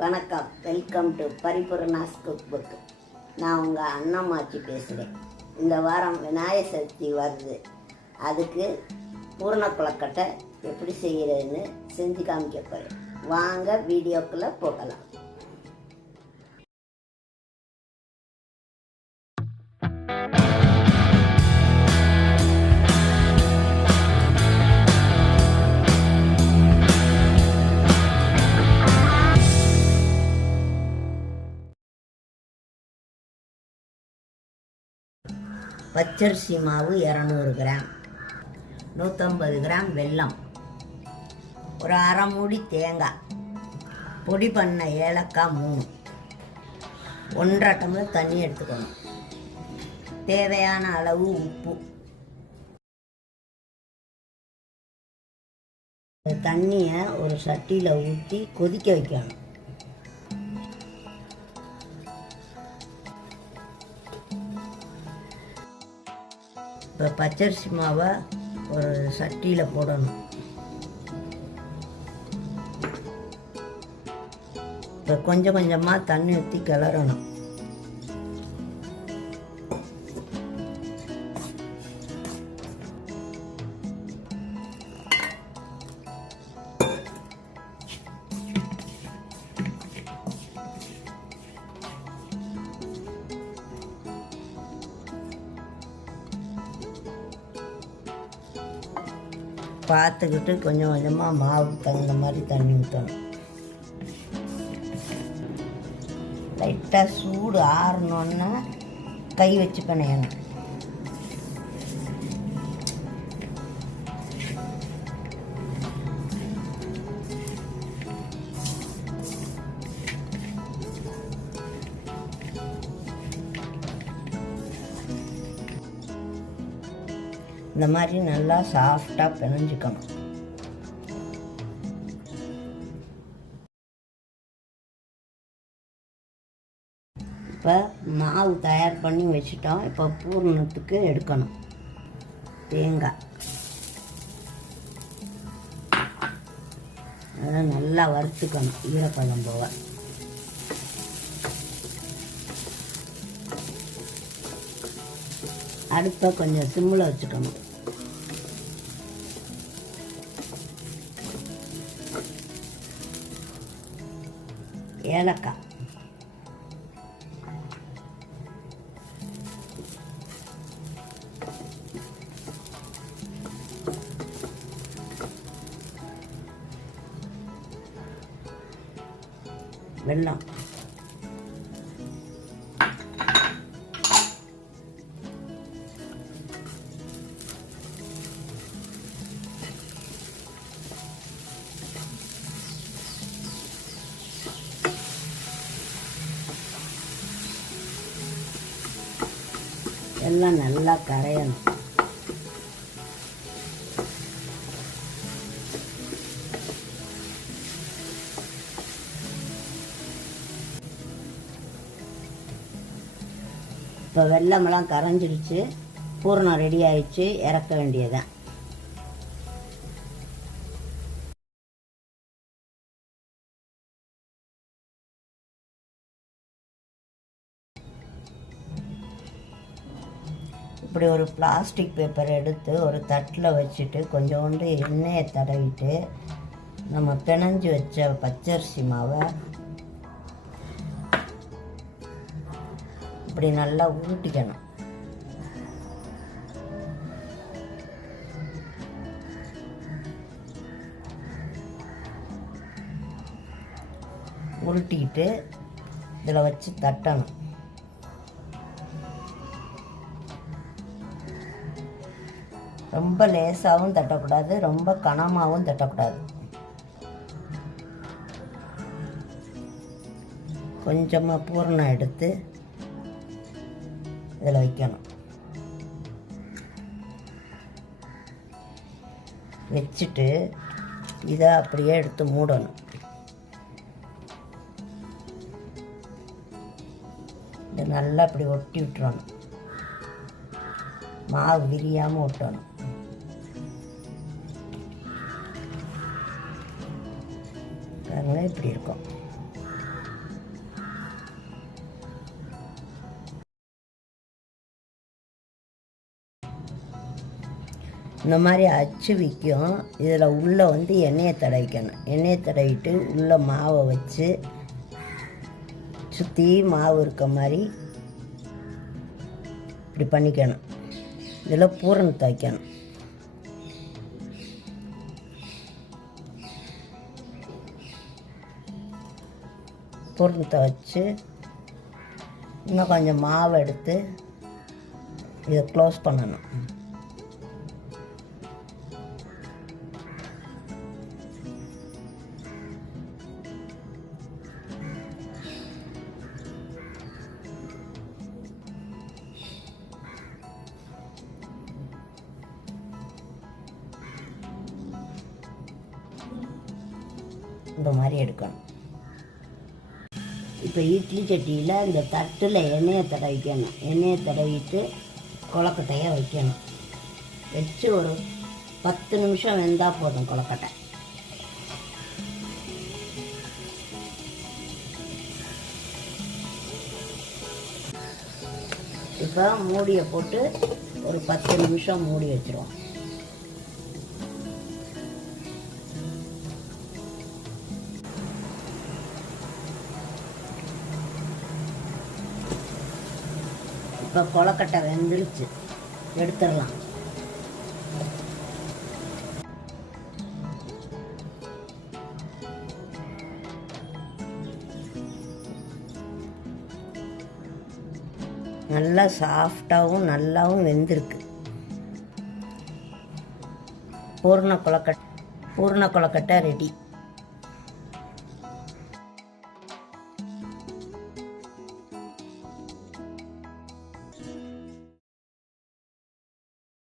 வணக்கம். Welcome to Paripoorna's cook book நான் உங்கள் அண்ணம்மாச்சி பேசுகிறேன் இந்த வாரம் விநாயகர் சதுர்த்தி வருது. அதுக்கு பூரண கொலக்கட்டை எப்படி செய்கிறதுன்னு செஞ்சு காமிக்க போகிறேன் வாங்க வீடியோக்குள்ளே போகலாம். பச்சரிசி மாவு இரநூறு கிராம். நூற்றம்பது கிராம் வெல்லம். ஒரு அரை மூடி தேங்காய். பொடி பண்ண ஏலக்காய் மூணு. ஒன்றரை டம்ளர் தண்ணி எடுத்துக்கணும். தேவையான அளவு உப்பு. தண்ணியை ஒரு சட்டியில் ஊற்றி கொதிக்க வைக்கணும். இப்போ பச்சரிசி மாவை ஒரு சட்டியில் போடணும். இப்போ கொஞ்சம் கொஞ்சமாக தண்ணி ஊற்றி கிளறணும். பார்த்துக்கிட்டு கொஞ்சம் கொஞ்சமாக மாவு தகுந்த மாதிரி தண்ணி ஊற்றணும் லைட்டாக சூடு ஆறணுன்னா கை வச்சு பிணையணும் இந்த மாதிரி நல்லா சாஃப்டாக பிணைஞ்சிக்கணும். இப்போ மாவு தயார் பண்ணி வச்சுட்டோம். இப்போ பூர்ணத்துக்கு எடுக்கணும். தேங்காய். அதை நல்லா வறுத்துக்கணும். ஈரப்பதம் போக அடுப்பை கொஞ்சம் சிம்மில் வச்சுக்கணும். ஏலக்காய். வெள்ளம் எல்லாம் நல்லா கரையணும். இப்போ வெள்ளமெல்லாம் கரைஞ்சிடுச்சு. பூரணம் ரெடி ஆயிடுச்சு. இறக்க வேண்டியதான் இப்படி ஒரு பிளாஸ்டிக் பேப்பர் எடுத்து ஒரு தட்டில் வச்சுட்டு கொஞ்சோண்டு எண்ணெயை தடவிட்டு நம்ம பிணைஞ்சு வச்ச பச்சரிசி மாவை இப்படி நல்லா உருட்டிக்கணும் உருட்டிக்கிட்டு இதில் வச்சு தட்டணும். ரொம்ப லேசாகவும் தட்டக்கூடாது ரொம்ப கனமாகவும் தட்டக்கூடாது. கொஞ்சமாக பூரணம் எடுத்து இதில் வைக்கணும். வச்சுட்டு இதை அப்படியே எடுத்து மூடணும். இதை நல்லா அப்படி ஒட்டி விட்டுறணும். மாவு விரியாமல் ஒட்டணும். பாருங்கள் இப்படி இருக்கும். இந்த மாதிரி அச்சு விற்கும் இதில் உள்ளே வந்து எண்ணெயை தடவிக்கணும். எண்ணெயை தடவிட்டு உள்ளே மாவை வச்சு சுற்றி மாவு இருக்க மாதிரி இப்படி பண்ணிக்கணும். இதில் பூரணத்தை வைக்கணும். துருத்தை வச்சு இன்னும் கொஞ்சம் மாவு எடுத்து இதை க்ளோஸ் பண்ணணும். இந்த மாதிரி எடுக்கணும். இப்போ இட்லி சட்டியில் இந்த தட்டில் எண்ணெயை தடவிக்கணும். எண்ணெயை தடவிட்டு கொலக்கட்டையை வைக்கணும். வச்சு ஒரு பத்து நிமிஷம் வெந்தால் போதும் கொலக்கட்டை இப்போ மூடியை போட்டு ஒரு பத்து நிமிஷம் மூடி வச்சிருவோம். இப்போ கொலக்கட்டை வெந்துருச்சு எடுத்துடலாம். நல்லா சாஃப்டாகவும் நல்லாவும் வெந்திருக்கு. பூர்ண கொலக்கட்டை பூர்ண கொலக்கட்டை ரெடி